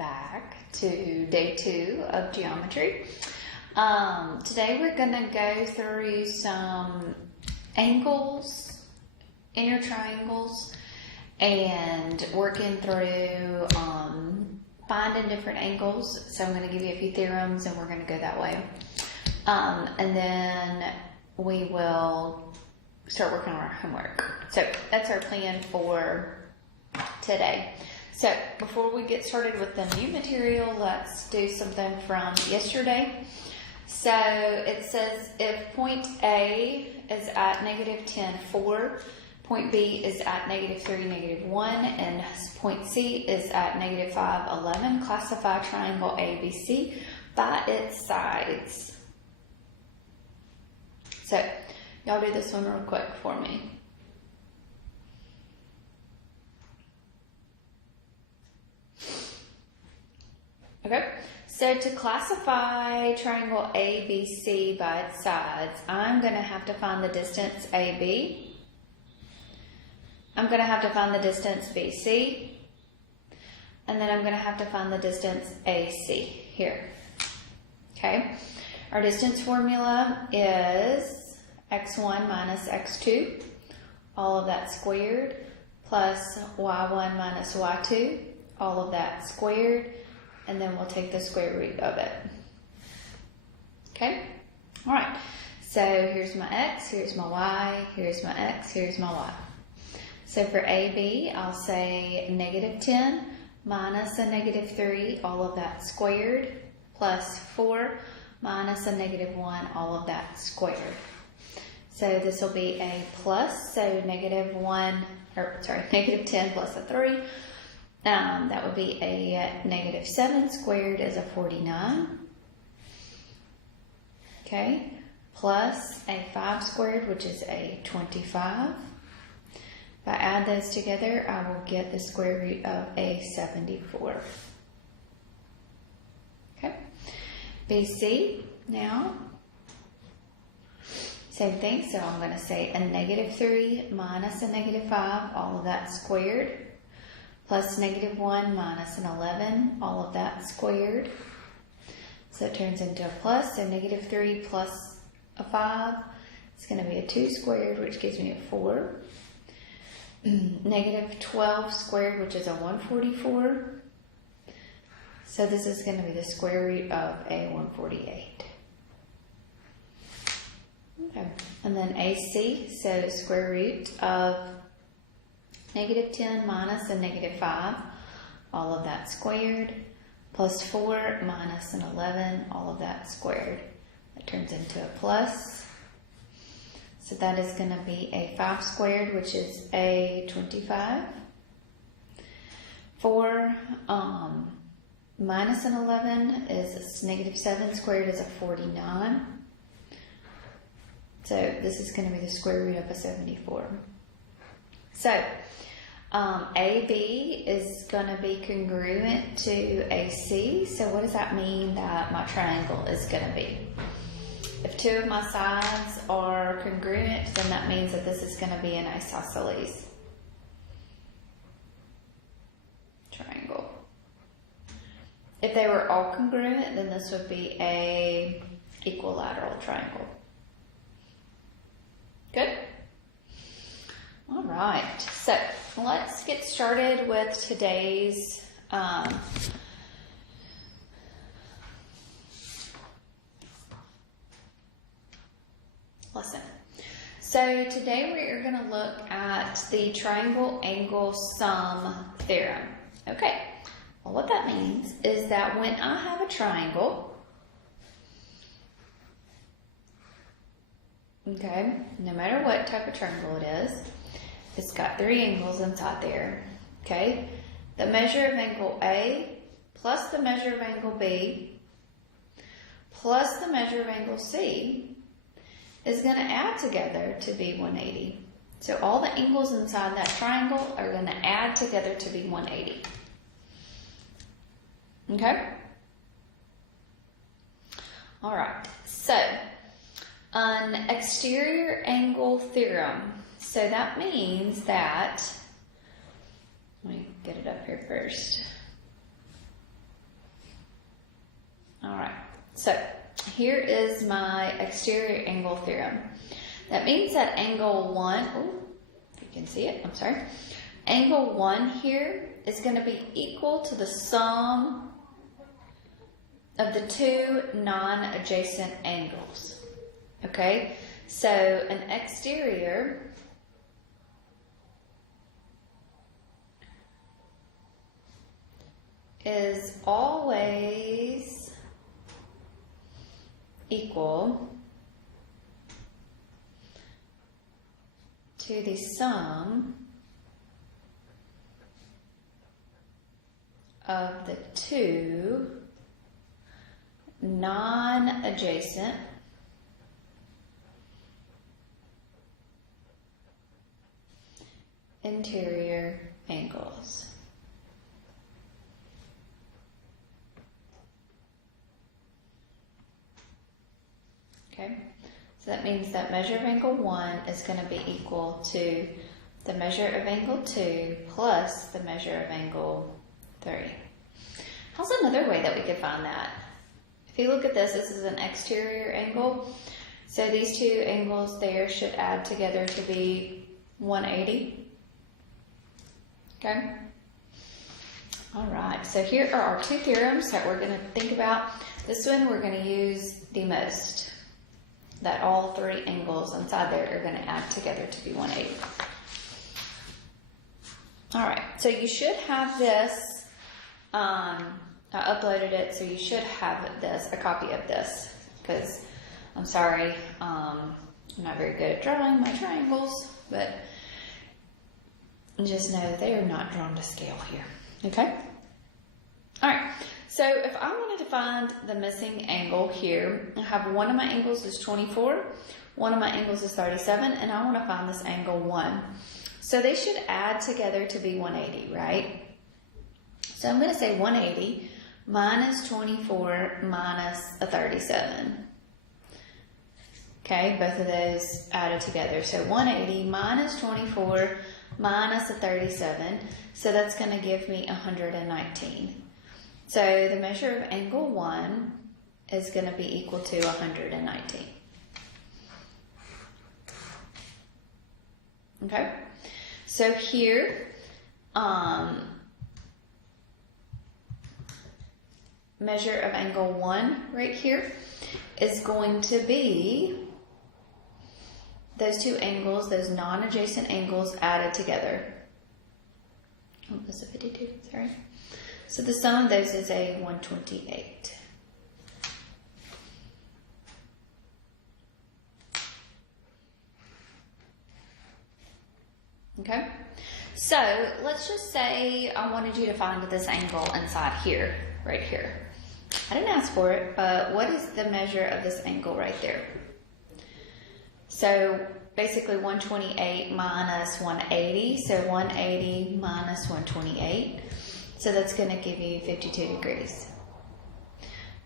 back to day 2 of geometry. Today we're going to go through some angles, inner triangles, and working through finding different angles. So I'm going to give you a few theorems and we're going to go that way. And then we will start working on our homework. So that's our plan for today. So before we get started with the new material, let's do something from yesterday. So it says if point A is at -10, 4, point B is at -3, -1, and point C is at -5, 11, classify triangle ABC by its sides. So y'all do this one real quick for me. Okay, so to classify triangle ABC by its sides, I'm going to have to find the distance AB. I'm going to have to find the distance BC. And then I'm going to have to find the distance AC here. Okay, our distance formula is x1 minus x2, all of that squared, plus y1 minus y2, all of that squared. And then we'll take the square root of it. Okay? All right. So here's my x, here's my y, here's my x, here's my y. So for AB, I'll say -10 minus a -3, all of that squared, plus 4 minus a -1, all of that squared. So this will be a plus, so -10 plus a 3. That would be a -7 squared is a 49. Okay, plus a 5 squared, which is a 25. If I add those together, I will get the square root of a 74. Okay, BC now, same thing. So I'm going to say a -3 minus a -5, all of that squared, plus -1 minus an 11, all of that squared. So it turns into a plus, so -3 plus a 5, it's going to be a 2 squared, which gives me a 4. -12 squared, which is a 144. So this is going to be the square root of a 148. Okay, and then AC, so square root of -10 minus a -5, all of that squared, plus 4 minus an 11, all of that squared. That turns into a plus. So that is going to be a 5 squared, which is a 25. 4 minus an 11 is -7 squared is a 49. So this is going to be the square root of a 74. So AB is going to be congruent to AC. So what does that mean that my triangle is going to be? If 2 of my sides are congruent, then that means that this is going to be an isosceles triangle. If they were all congruent, then this would be a equilateral triangle. Good? All right, so let's get started with today's lesson. So today we are going to look at the triangle angle sum theorem. Okay, well what that means is that when I have a triangle, okay, no matter what type of triangle it is, it's got 3 angles inside there, okay? The measure of angle A plus the measure of angle B plus the measure of angle C is going to add together to be 180. So all the angles inside that triangle are going to add together to be 180. Okay? All right, so an exterior angle theorem. So that means that, let me get it up here first. So here is my exterior angle theorem. That means that angle 1, if you can see it, I'm sorry. Angle 1 here is going to be equal to the sum of the two non-adjacent angles. Okay, so an exterior is always equal to the sum of the two non-adjacent interior angles. Okay, so that means that measure of angle 1 is going to be equal to the measure of angle 2 plus the measure of angle 3. How's another way that we could find that? If you look at this, this is an exterior angle. So these two angles there should add together to be 180. Okay? All right, so here are our two theorems that we're going to think about. This one we're going to use the most, that all three angles inside there are going to add together to be 180. All right, so you should have this. I uploaded it, so you should have this, a copy of this, because I'm sorry, I'm not very good at drawing my triangles, but just know they are not drawn to scale here. Okay? All right, so if I wanted to find the missing angle here, I have one of my angles is 24, one of my angles is 37, and I want to find this angle 1. So they should add together to be 180, right? So I'm going to say 180 minus 24 minus a 37. Okay, both of those added together. So 180 minus 24 minus a 37. So that's going to give me 119. So the measure of angle 1 is going to be equal to 119. Okay, so here, measure of angle 1 right here is going to be those two angles, those non-adjacent angles added together. Oh, that's a 52, sorry. So the sum of those is a 128. Okay, so let's just say I wanted you to find this angle inside here, right here. I didn't ask for it, but what is the measure of this angle right there? So basically 128 minus 180, so 180 minus 128. So that's going to give you 52 degrees.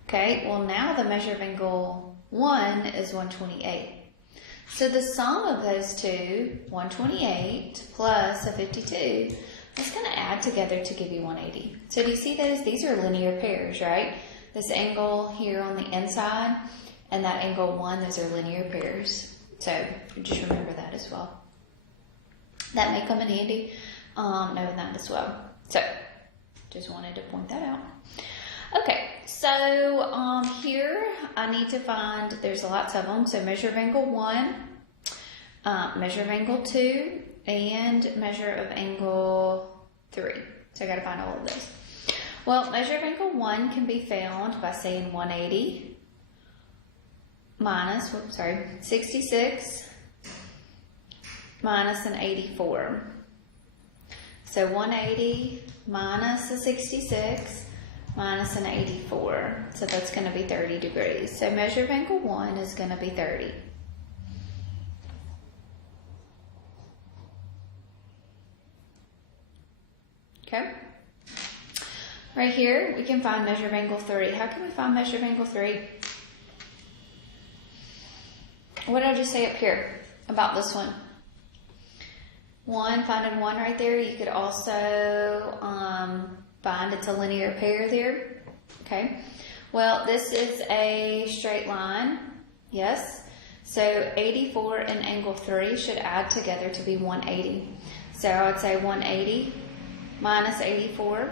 Okay, well now the measure of angle 1 is 128. So the sum of those two, 128 plus a 52, that's going to add together to give you 180. So do you see those? These are linear pairs, right? This angle here on the inside and that angle 1, those are linear pairs. So just remember that as well. That may come in handy knowing that as well. So just wanted to point that out. Okay, so here I need to find, there's lots of them, so measure of angle 1, measure of angle 2, and measure of angle 3. So I got to find all of those. Well, measure of angle 1 can be found by saying 180 minus, 66 minus an 84. So 180 minus a 66 minus an 84. So that's going to be 30 degrees. So measure of angle 1 is going to be 30. Okay. Right here, we can find measure of angle 3. How can we find measure of angle 3? What did I just say up here about this one? Finding 1 right there. You could also find it's a linear pair there. Okay. Well, this is a straight line, yes. So 84 and angle 3 should add together to be 180. So I would say 180 minus 84.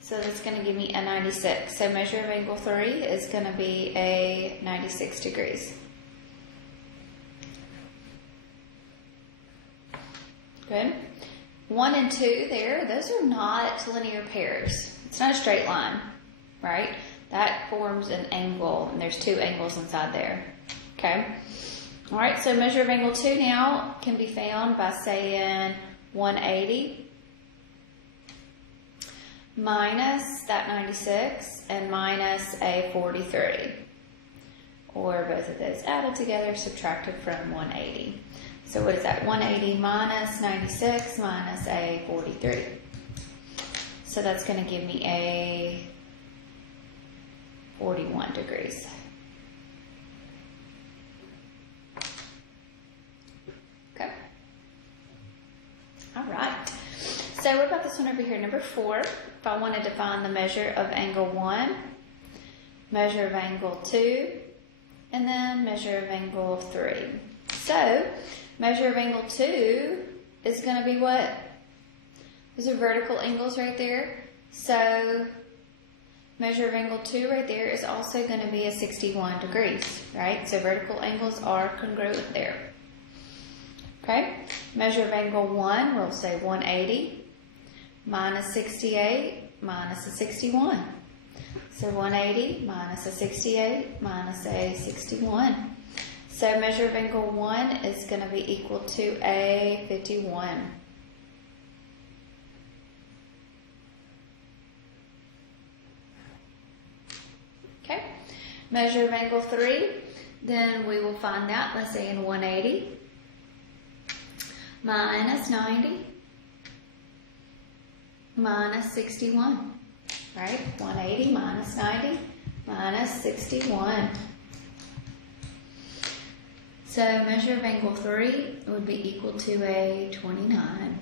So that's going to give me a 96. So measure of angle 3 is going to be a 96 degrees. Good. 1 and 2 there, those are not linear pairs. It's not a straight line, right? That forms an angle, and there's 2 angles inside there. Okay? All right, so measure of angle 2 now can be found by saying 180 minus that 96 and minus a 43. Or both of those added together, subtracted from 180. So what is that? 180 minus 96 minus a 43. So that's going to give me a 41 degrees. Okay. All right. So what about this one over here, number 4? If I wanted to find the measure of angle 1, measure of angle 2, and then measure of angle 3. So measure of angle 2 is going to be what? Those are vertical angles right there. So measure of angle 2 right there is also going to be a 61 degrees, right? So vertical angles are congruent there. Okay, measure of angle 1, we'll say 180 minus 68 minus a 61. So 180 minus a 68 minus a 61. So measure of angle 1 is going to be equal to a 51. Okay, measure of angle 3, then we will find that by saying 180 minus 90 minus 61, right? 180 minus 90 minus 61. So measure of angle 3 would be equal to a 29.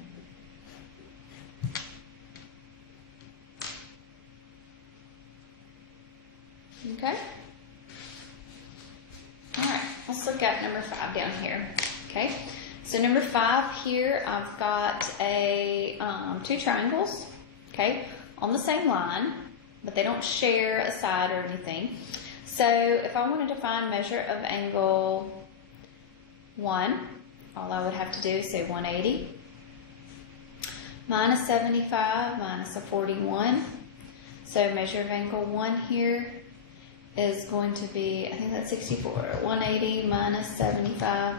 Okay? All right, let's look at number 5 down here. Okay? So number 5 here, I've got a 2 triangles, okay, on the same line, but they don't share a side or anything. So if I wanted to find measure of angle 1, all I would have to do is say 180 minus 75 minus a 41. So measure of angle 1 here is going to be, I think that's 64. 180 minus 75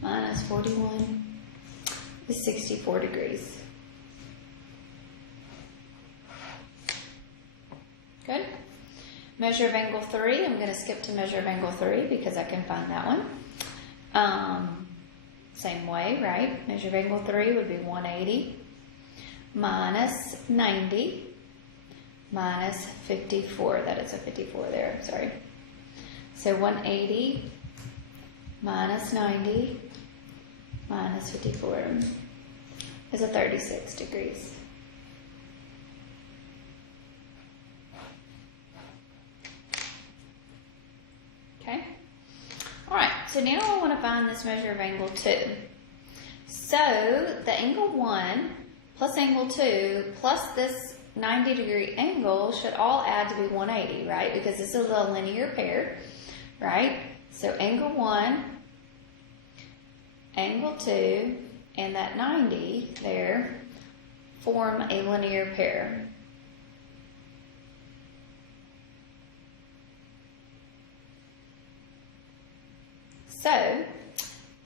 minus 41 is 64 degrees. Good. Measure of angle 3, I'm going to skip to measure of angle 3 because I can find that one. Same way, right? Measure of angle 3 would be 180 minus 90 minus 54. That is a 54 there, sorry. So 180 minus 90 minus 54 is a 36 degrees. Okay. All right, so now I want to find this measure of angle 2. So the angle 1 plus angle 2 plus this 90 degree angle should all add to be 180, right? Because this is a linear pair, right? So angle 1, angle 2, and that 90 there form a linear pair. So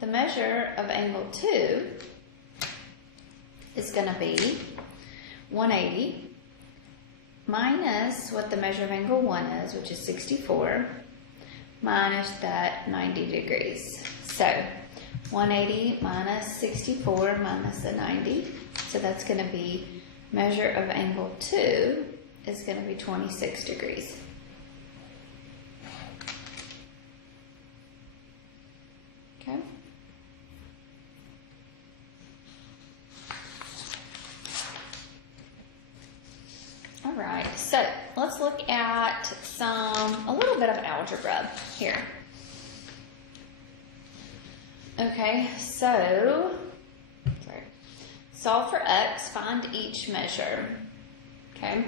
the measure of angle 2 is going to be 180 minus what the measure of angle 1 is, which is 64, minus that 90 degrees. So 180 minus 64 minus the 90. So that's going to be measure of angle 2 is going to be 26 degrees. Okay. so let's look at a little bit of algebra here. Okay, so, solve for x, find each measure. Okay,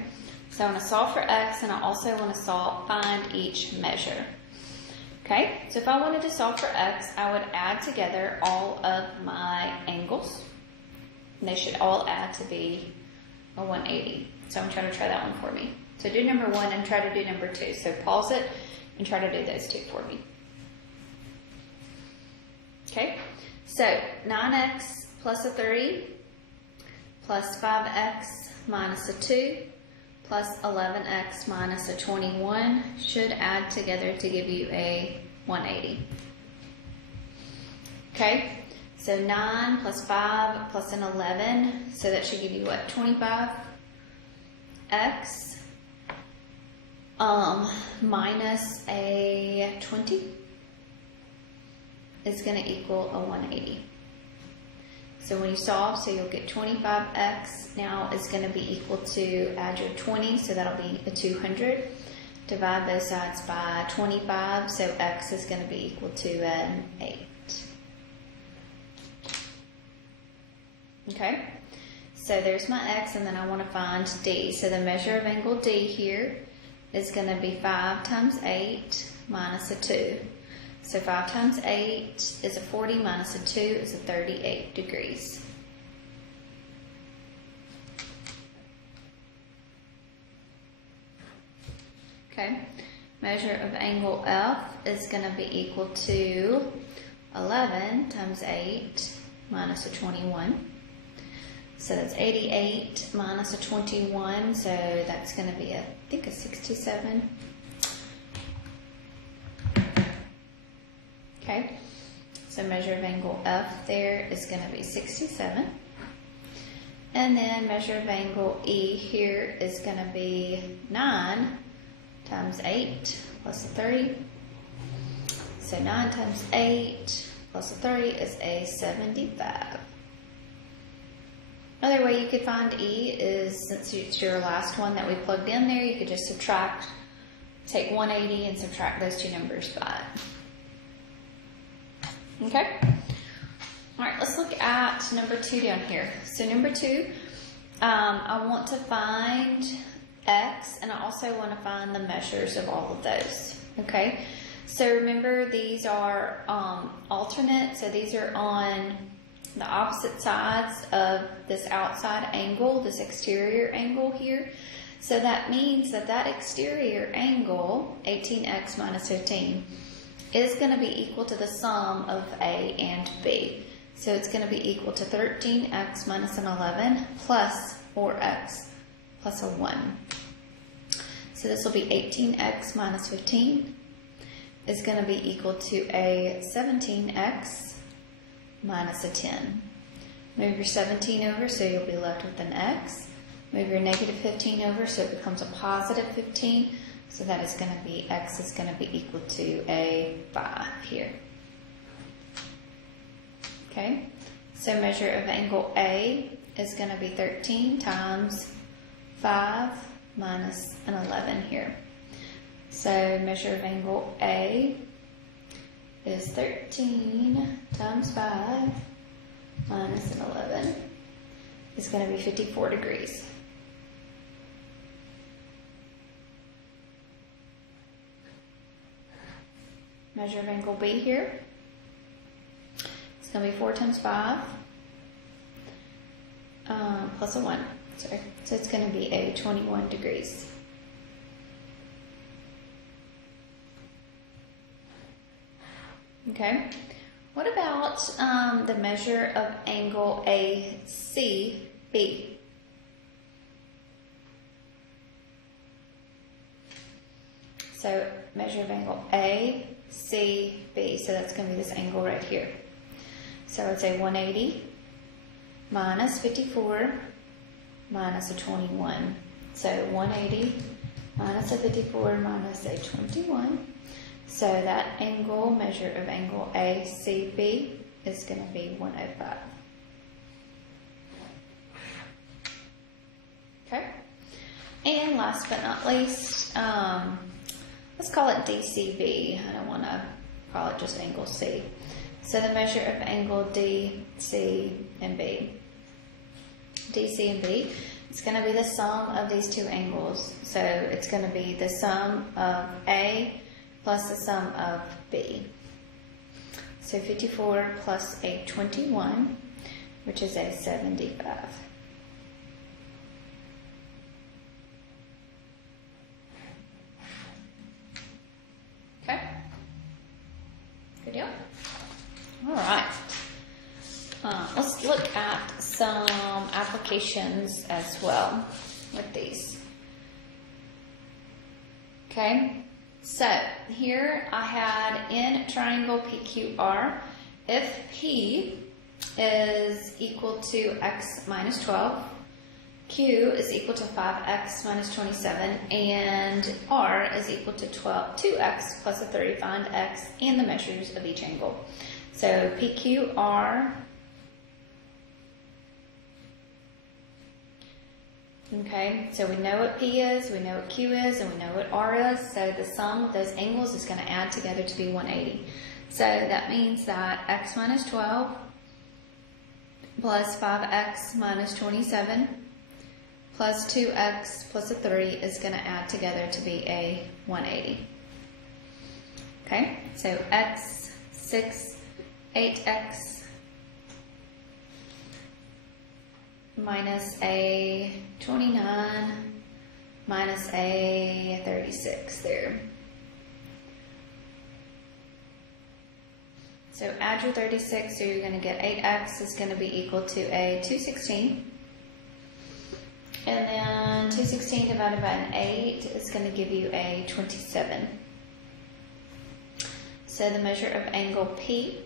so I want to solve for x and I also want to find each measure. Okay, so if I wanted to solve for x, I would add together all of my angles. And they should all add to be a 180. So I'm trying to try that one for me. So do number 1 and try to do number 2. So pause it and try to do those 2 for me. Okay, so 9x plus a 3 plus 5x minus a 2 plus 11x minus a 21 should add together to give you a 180. Okay, so 9 plus 5 plus an 11, so that should give you what, 25x minus a 20 is going to equal a 180. So when you solve, so you'll get 25x now is going to be equal to, add your 20, so that'll be a 200. Divide both sides by 25, so x is going to be equal to an 8. Okay, so there's my x, and then I want to find d. So the measure of angle d here is going to be 5 times 8 minus a 2. So 5 times 8 is a 40 minus a 2 is a 38 degrees. Okay, measure of angle F is going to be equal to 11 times 8 minus a 21. So that's 88 minus a 21, so that's going to be, I think, a 67. Okay, so measure of angle F there is going to be 67. And then measure of angle E here is going to be 9 times 8 plus a 30. So 9 times 8 plus a 30 is a 75. Another way you could find E is, since it's your last one that we plugged in there, you could just subtract, take 180 and subtract those two numbers by it. Okay? Alright, let's look at number 2 down here. So number 2, I want to find x, and I also want to find the measures of all of those. Okay? So remember, these are alternate, so these are on the opposite sides of this outside angle, this exterior angle here. So that means that that exterior angle, 18x minus 15, is going to be equal to the sum of A and B. So it's going to be equal to 13x minus an 11 plus 4x plus a 1. So this will be 18x minus 15 is going to be equal to a 17x minus a 10. Move your 17 over, so you'll be left with an x. Move your negative 15 over, so it becomes a positive 15. So that is going to be, x is going to be equal to a 5 here. Okay, so measure of angle A is going to be 13 times 5 minus an 11 here. So measure of angle A is 13 times 5 minus an 11 is going to be 54 degrees. Measure of angle B here. It's going to be 4 times 5 plus a 1. Sorry. So it's going to be a 21 degrees. Okay. What about the measure of angle ACB? So measure of angle ACB. So that's going to be this angle right here. So I'd say 180 minus 54 minus a 21. So 180 minus a 54 minus a 21. So that angle, measure of angle ACB, is going to be 105. Okay. And last but not least, let's call it DCB. I don't want to call it just angle C. So the measure of angle D, C, and B. DC and B, it's going to be the sum of these two angles. So it's going to be the sum of A plus the sum of B. So 54 plus a 21, which is a 75. Okay? Good deal? All right. Let's look at some applications as well with these. Okay, so here I had in triangle PQR, if P is equal to x minus 12, Q is equal to 5x minus 27, and R is equal to 2x plus a 30, find x and the measures of each angle. So PQR, okay, so we know what P is, we know what Q is, and we know what R is, so the sum of those angles is going to add together to be 180. So that means that x minus 12 plus 5x minus 27 plus 2x plus a 30 is going to add together to be a 180. Okay, so x, 6, 8x minus a 29 minus a 36 there. So add your 36, so you're going to get 8x is going to be equal to a 216. And then 216 divided by an 8 is going to give you a 27. So the measure of angle P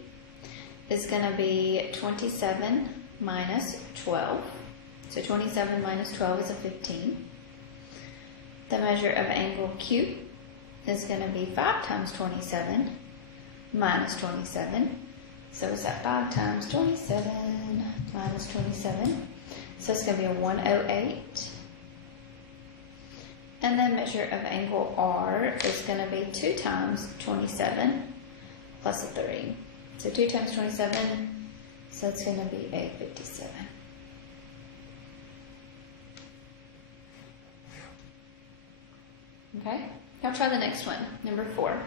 is going to be 27 minus 12. So 27 minus 12 is a 15. The measure of angle Q is going to be 5 times 27 minus 27. So is that 5 times 27 minus 27? So it's going to be a 108. And then measure of angle R is going to be 2 times 27 plus a 3. So 2 times 27, so it's going to be a 57. Okay, now try the next one, number 4.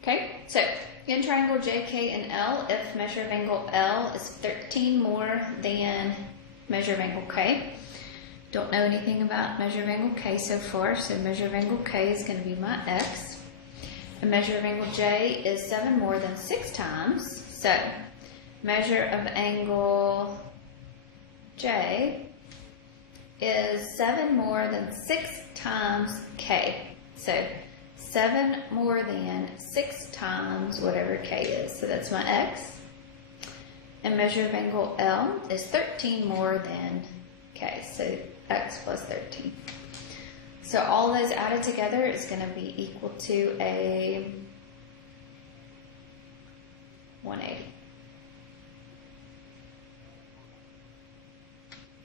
Okay, so in triangle JK and L, if measure of angle L is 13 more than measure of angle K. Don't know anything about measure of angle K so far, so measure of angle K is going to be my x. And measure of angle J is 7 more than 6 times, so measure of angle J is 7 more than 6 times K. So 7 more than 6 times whatever K is. So that's my x. And measure of angle L is 13 more than K. So x plus 13. So all those added together is going to be equal to a 180.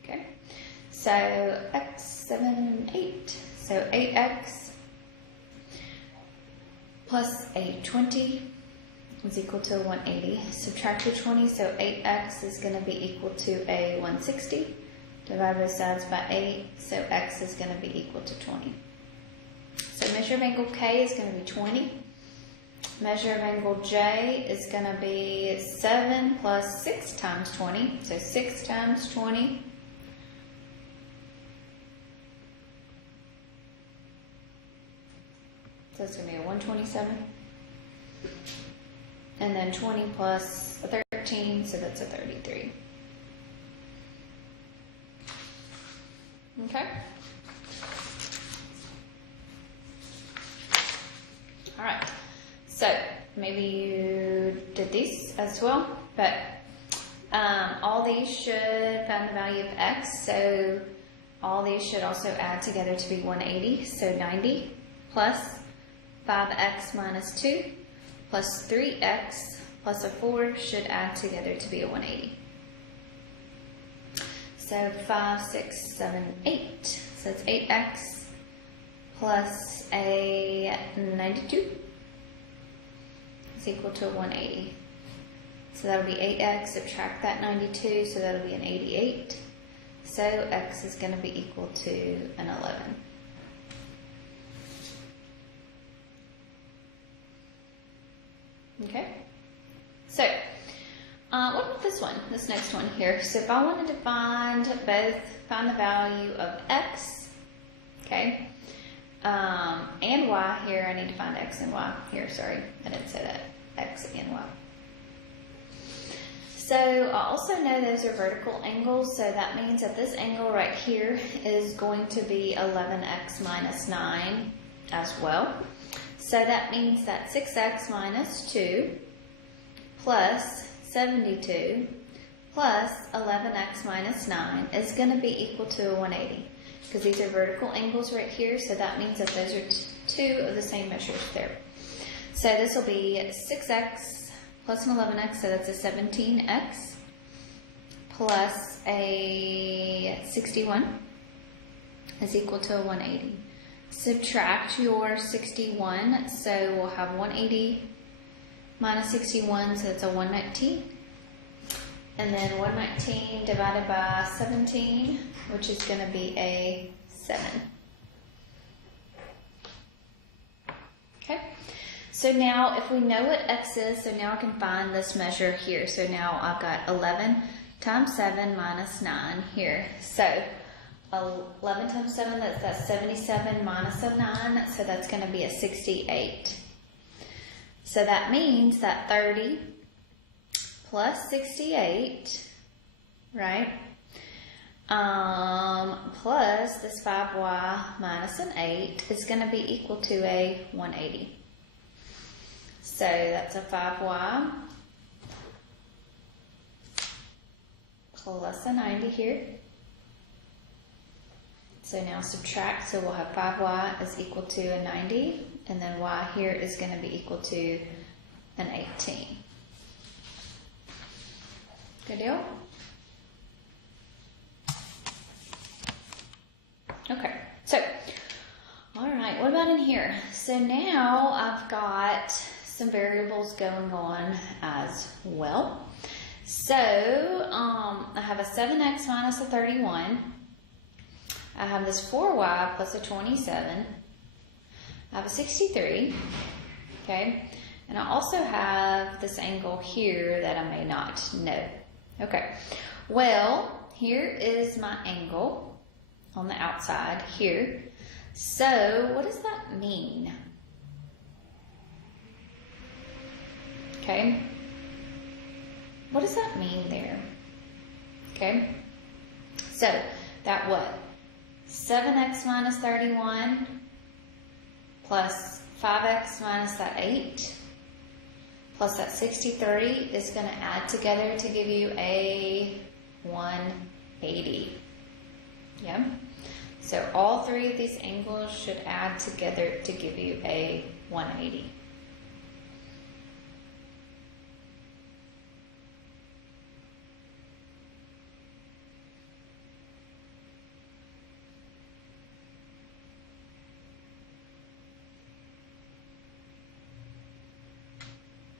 Okay. So x, 7, 8. So 8x plus a 20 is equal to 180. Subtract the 20, so 8x is going to be equal to a 160. Divide both sides by 8, so x is going to be equal to 20. So measure of angle K is going to be 20. Measure of angle J is going to be 7 plus 6 times 20. So 6 times 20. So it's going to be a 127. And then 20 plus a 13, so that's a 33. Okay. All right. So maybe you did these as well, but all these should find the value of x. So all these should also add together to be 180. So 90 plus 5x minus 2 plus 3x plus a 4 should add together to be a 180. So 5, 6, 7, 8. So it's 8x plus a 92 is equal to a 180. So that'll be 8x, subtract that 92, so that'll be an 88. So x is going to be equal to an 11. Okay, so what about this one, this next one here? So if I wanted to find the value of x, okay, and y here, I need to find x and y here, sorry, I didn't say that, x and y. So I also know those are vertical angles, so that means that this angle right here is going to be 11x minus 9 as well. So that means that 6x minus 2 plus 72 plus 11x minus 9 is going to be equal to a 180. Because these are vertical angles right here, so that means that those are two of the same measures there. So this will be 6x plus an 11x, so that's a 17x plus a 61 is equal to a 180. Subtract your 61, so we'll have 180 minus 61, so that's a 119. And then 119 divided by 17, which is going to be a 7. Okay, so now if we know what x is, so now I can find this measure here. So now I've got 11 times 7 minus 9 here. So 11 times 7, that's 77 minus a 9, so that's going to be a 68. So that means that 30 plus 68, right, plus this 5y minus an 8 is going to be equal to a 180. So that's a 5y plus a 90 here. So now subtract, so we'll have 5y is equal to a 90, and then y here is going to be equal to an 18. Good deal? Okay, so, all right, what about in here? So now I've got some variables going on as well. So I have a 7x minus a 31. I have this 4y plus a 27. I have a 63, okay? And I also have this angle here that I may not know. Okay, well, here is my angle on the outside here. So what does that mean? Okay, what does that mean there? Okay, so that what? 7x minus 31 plus 5x minus that 8 plus that 63 is going to add together to give you a 180. Yeah? So all three of these angles should add together to give you a 180.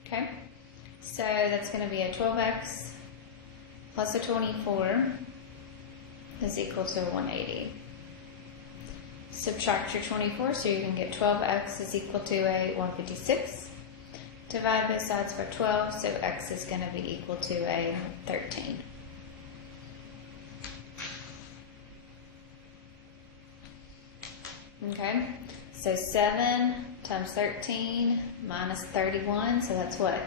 Okay, so that's going to be a 12x plus a 24 is equal to 180. Subtract your 24, so you can get 12x is equal to a 156. Divide both sides by 12, so x is going to be equal to a 13. Okay, so 7 times 13 minus 31, so that's what?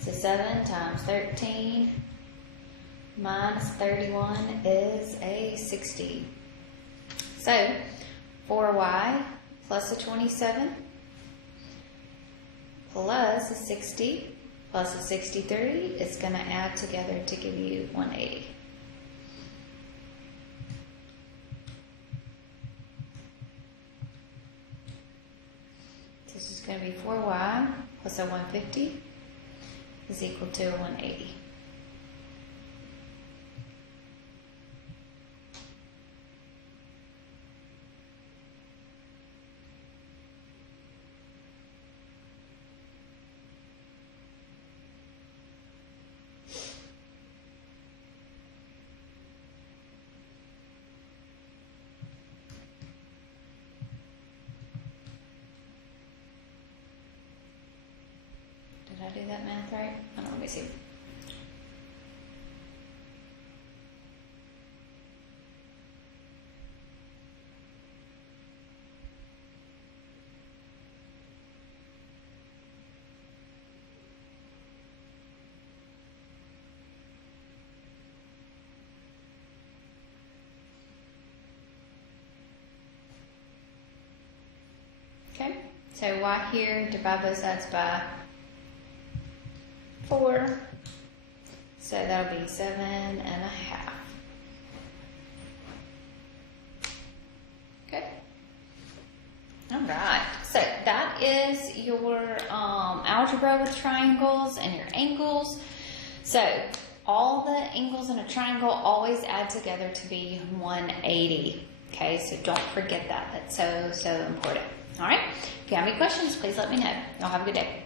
So 7 times 13 minus 31 is a 60. So 4y plus a 27 plus a 60 plus a 63 is going to add together to give you 180. This is going to be 4y plus a 150 is equal to 180. Did I do that math right? Hold on, let me see. Okay, so y here, divide both sides by 4, so that'll be 7.5. Good. All right, so that is your algebra with triangles and your angles. So all the angles in a triangle always add together to be 180. Okay, so don't forget that. That's so important. All right, if you have any questions, please let me know. Y'all have a good day.